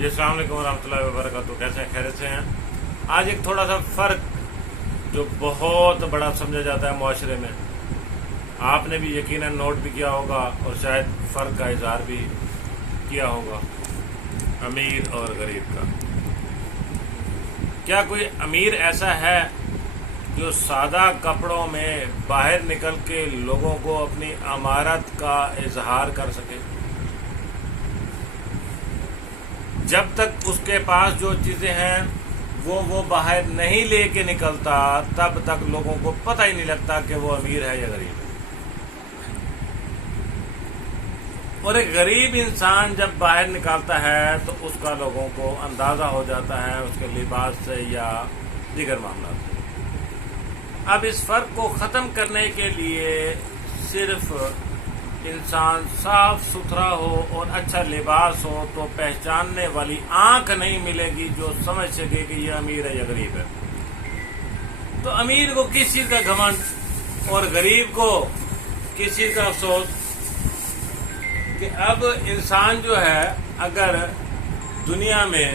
जी अस्सलाम वालेकुम वरहमतुल्लाहि वबरकातुहू। कैसे हैं? खैरियत से हैं? आज एक थोड़ा सा फ़र्क जो बहुत बड़ा समझा जाता है मुआशरे में, आपने भी यकीनन नोट भी किया होगा और शायद फ़र्क का इजहार भी किया होगा, अमीर और गरीब का। क्या कोई अमीर ऐसा है जो सादा कपड़ों में बाहर निकल के लोगों को अपनी अमारत का इजहार कर सके? जब तक उसके पास जो चीज़ें हैं वो बाहर नहीं लेके निकलता, तब तक लोगों को पता ही नहीं लगता कि वो अमीर है या गरीब है। और एक गरीब इंसान जब बाहर निकलता है तो उसका लोगों को अंदाज़ा हो जाता है उसके लिबास से या दीगर मामला से। अब इस फ़र्क को ख़त्म करने के लिए सिर्फ इंसान साफ सुथरा हो और अच्छा लिबास हो तो पहचानने वाली आंख नहीं मिलेगी जो समझ सके कि ये अमीर है या गरीब है। तो अमीर को किस चीज़ का घमंड और गरीब को किस चीज़ का अफसोस कि अब इंसान जो है अगर दुनिया में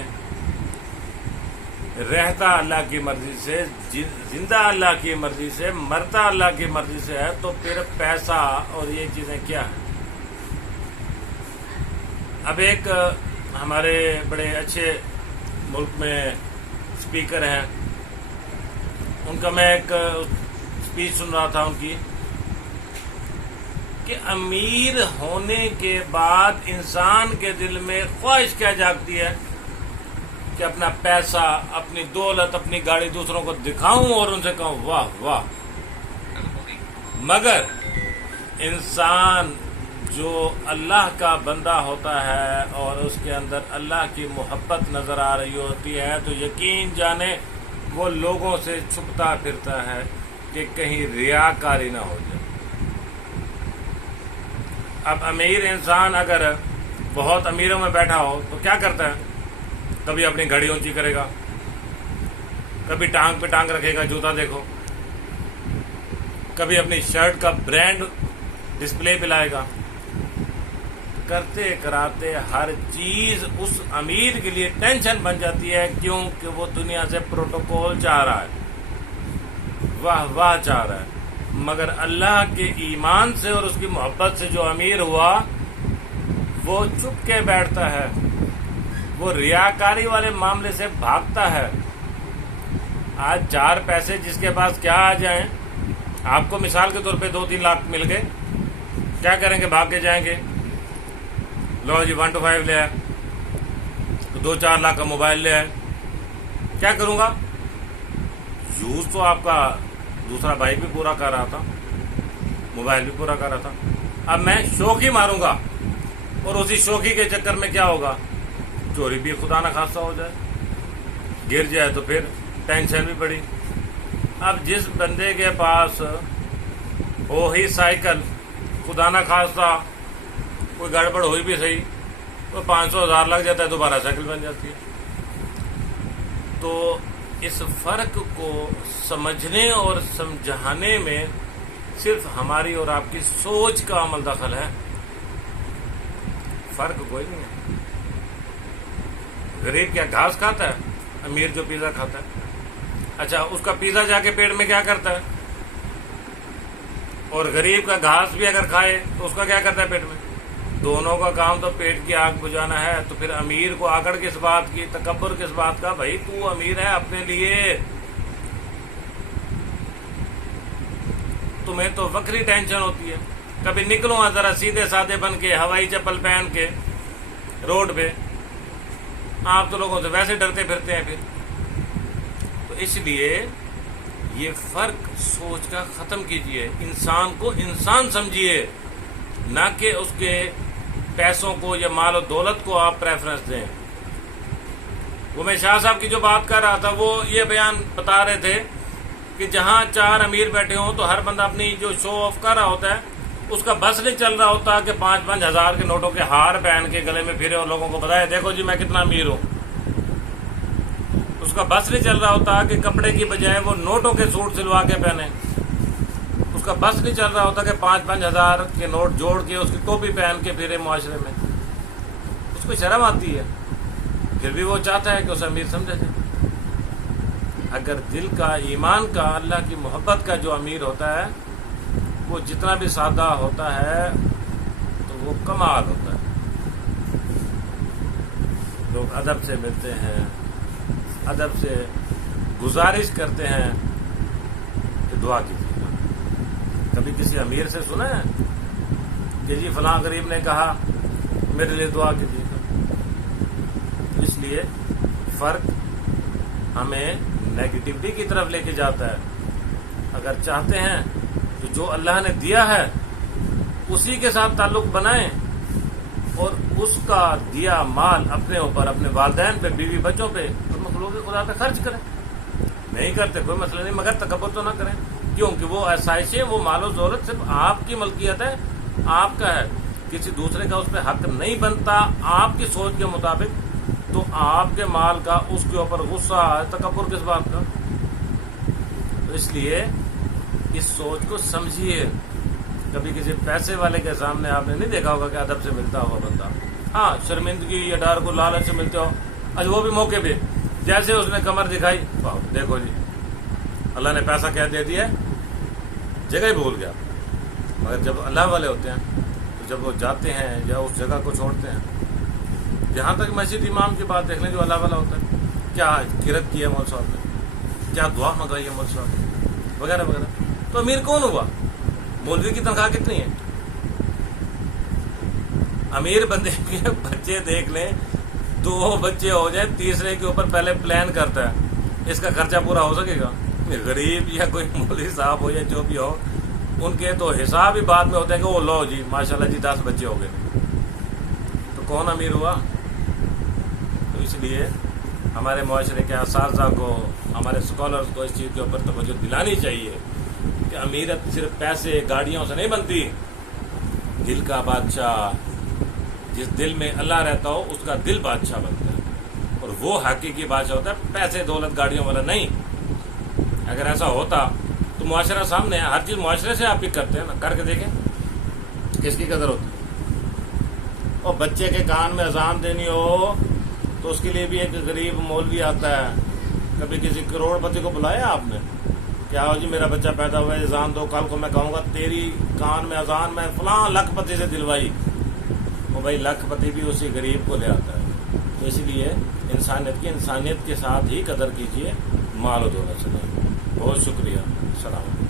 रहता अल्लाह की मर्जी से, जिंदा अल्लाह की मर्जी से, मरता अल्लाह की मर्जी से है, तो फिर पैसा और ये चीज़ें क्या है। अब एक हमारे बड़े अच्छे मुल्क में स्पीकर हैं, उनका मैं एक स्पीच सुन रहा था उनकी कि अमीर होने के बाद इंसान के दिल में ख्वाहिश क्या जागती है कि अपना पैसा, अपनी दौलत, अपनी गाड़ी दूसरों को दिखाऊं और उनसे कहूं वाह वाह। मगर इंसान जो अल्लाह का बंदा होता है और उसके अंदर अल्लाह की मोहब्बत नज़र आ रही होती है तो यकीन जाने वो लोगों से छुपता फिरता है कि कहीं रियाकारी ना हो जाए। अब अमीर इंसान अगर बहुत अमीरों में बैठा हो तो क्या करता है? कभी अपनी घड़ी ऊंची करेगा, कभी टांग पे टांग रखेगा, जूता देखो, कभी अपनी शर्ट का ब्रांड डिस्प्ले पे लाएगा। करते कराते हर चीज उस अमीर के लिए टेंशन बन जाती है, क्योंकि वो दुनिया से प्रोटोकॉल चाह रहा है, वाह वाह चाह रहा है। मगर अल्लाह के ईमान से और उसकी मोहब्बत से जो अमीर हुआ वो चुप के बैठता है, वो रियाकारी वाले मामले से भागता है। आज चार पैसे जिसके पास क्या आ जाएं, आपको मिसाल के तौर पे 2-3 लाख मिल गए, क्या करेंगे? भाग के जाएंगे, लो जी 1 to 5 ले आए, तो 2-4 लाख का मोबाइल ले आए। क्या करूंगा? यूज तो आपका दूसरा भाई भी पूरा कर रहा था, मोबाइल भी पूरा कर रहा था, अब मैं शौकी मारूंगा और उसी शौकी के चक्कर में क्या होगा? चोरी भी खुदा ना खासा हो जाए, गिर जाए तो फिर टेंशन भी पड़ी। अब जिस बंदे के पास हो ही साइकिल, खुदा ना खासा कोई गड़बड़ हुई भी सही तो 500,000 लग जाता है, दोबारा साइकिल बन जाती है। तो इस फर्क को समझने और समझाने में सिर्फ हमारी और आपकी सोच का अमल दखल है, फर्क कोई नहीं है। गरीब क्या घास खाता है? अमीर जो पिज़्ज़ा खाता है, अच्छा उसका पिज़्ज़ा जाके पेट में क्या करता है? और गरीब का घास भी अगर खाए तो उसका क्या करता है पेट में? दोनों का काम तो पेट की आग बुझाना है। तो फिर अमीर को आकड़ किस बात की, तकब्बुर किस बात का? भाई तू अमीर है अपने लिए, तुम्हें तो वक्री टेंशन होती है। कभी निकलो जरा सीधे साधे बन के, हवाई चप्पल पहन के रोड पे, आप तो लोगों से वैसे डरते फिरते हैं फिर। तो इसलिए ये फर्क सोच का खत्म कीजिए, इंसान को इंसान समझिए, ना कि उसके पैसों को या माल और दौलत को आप प्रेफरेंस दें। वो मैं शाह साहब की जो बात कर रहा था वो ये बयान बता रहे थे कि जहां 4 अमीर बैठे हों तो हर बंदा अपनी जो शो ऑफ कर रहा होता है उसका बस नहीं चल रहा होता कि 5-5 हजार के नोटों के हार पहन के गले में फिरे और लोगों को बताए देखो जी मैं कितना अमीर हूं। उसका बस नहीं चल रहा होता कि कपड़े की बजाय वो नोटों के सूट सिलवा के पहने। उसका बस नहीं चल रहा होता कि 5-5 हजार के नोट जोड़ के उसकी टोपी पहन के फिरे मुआशरे में। उसको शर्म आती है। پھر بھی وہ چاہتا ہے کہ اسے امیر سمجھا جائے۔ اگر دل کا، ایمان کا، اللہ کی محبت کا جو امیر ہوتا ہے وہ جتنا بھی سادہ ہوتا ہے تو وہ کمال ہوتا ہے۔ لوگ ادب سے ملتے ہیں، ادب سے گزارش کرتے ہیں کہ دعا کیجیے گا۔ کبھی کسی امیر سے سنا ہے کہ جی فلاں غریب نے کہا میرے لیے دعا کیجیے گا؟ اس لیے فرق ہمیں نیگیٹیوٹی کی طرف لے کے جاتا ہے۔ اگر چاہتے ہیں کہ جو اللہ نے دیا ہے اسی کے ساتھ تعلق بنائیں اور اس کا دیا مال اپنے اوپر، اپنے والدین پہ، بیوی بچوں پہ اور مخلوق خدا پہ خرچ کریں۔ نہیں کرتے کوئی مسئلہ نہیں، مگر تکبر تو نہ کریں، کیونکہ وہ آسائشیں، وہ مال و دولت صرف آپ کی ملکیت ہے، آپ کا ہے، کسی دوسرے کا اس پہ حق نہیں بنتا آپ کی سوچ کے مطابق۔ تو آپ کے مال کا اس کے اوپر غصہ ہے، تکبر کس بات کا؟ تو اس لیے اس سوچ کو سمجھیے۔ کبھی کسی پیسے والے کے سامنے آپ نے نہیں دیکھا ہوگا کہ ادب سے ملتا ہوا بندہ، ہاں شرمندگی یا ڈر کو لالچ سے ملتے ہو، آج وہ بھی موقع پہ جیسے اس نے کمر دکھائی، دیکھو جی اللہ نے پیسہ کیا دے دیا، جگہ ہی بھول گیا۔ مگر جب اللہ والے ہوتے ہیں تو جب وہ جاتے ہیں یا اس جگہ کو چھوڑتے ہیں، جہاں تک مسجد امام کی بات دیکھ لیں، جو اللہ والا ہوتا ہے، کیا قرت کی ہے مول صاحب نے، کیا دعا منگائی ہے مول صاحب نے، وغیرہ وغیرہ۔ تو امیر کون ہوا؟ مولوی کی تنخواہ کتنی ہے؟ امیر بندے کے بچے دیکھ لیں، 2 بچے ہو جائے، تیسرے کے اوپر پہلے پلان کرتا ہے اس کا خرچہ پورا ہو سکے گا؟ غریب یا کوئی مولوی صاحب ہو یا جو بھی ہو، ان کے تو حساب ہی بعد میں ہوتے ہیں کہ وہ لو جی ماشاءاللہ جی 10 بچے ہو گئے، تو کون امیر ہوا؟ تو اس لیے ہمارے معاشرے کے اساتذہ کو، ہمارے اسکالرز کو اس چیز کے اوپر توجہ دلانی چاہیے کہ امیرت صرف پیسے، گاڑیوں سے نہیں بنتی۔ دل کا بادشاہ، جس دل میں اللہ رہتا ہو اس کا دل بادشاہ بنتا ہے، اور وہ حقیقی بادشاہ ہوتا ہے، پیسے دولت گاڑیوں والا نہیں۔ اگر ایسا ہوتا تو معاشرہ سامنے ہے، ہر چیز معاشرے سے آپ پک کرتے ہیں نا، کر کے دیکھیں کس کی قدر ہوتی ہے۔ اور بچے کے کان میں اذان دینی ہو تو اس کے لیے بھی ایک غریب مولوی آتا ہے۔ کبھی کسی کروڑ پتی کو بلایا آپ نے؟ کیا ہو جی میرا بچہ پیدا ہوا ہے، اذان دو، کل کو میں کہوں گا تیری کان میں اذان میں فلاں لکھ پتی سے دلوائی، وہ بھائی لکھ پتی بھی اسی غریب کو لے آتا ہے۔ تو اس لیے انسانیت کے ساتھ ہی قدر کیجیے، مال و دولت سے نہیں۔ بہت شکریہ، السلام علیکم۔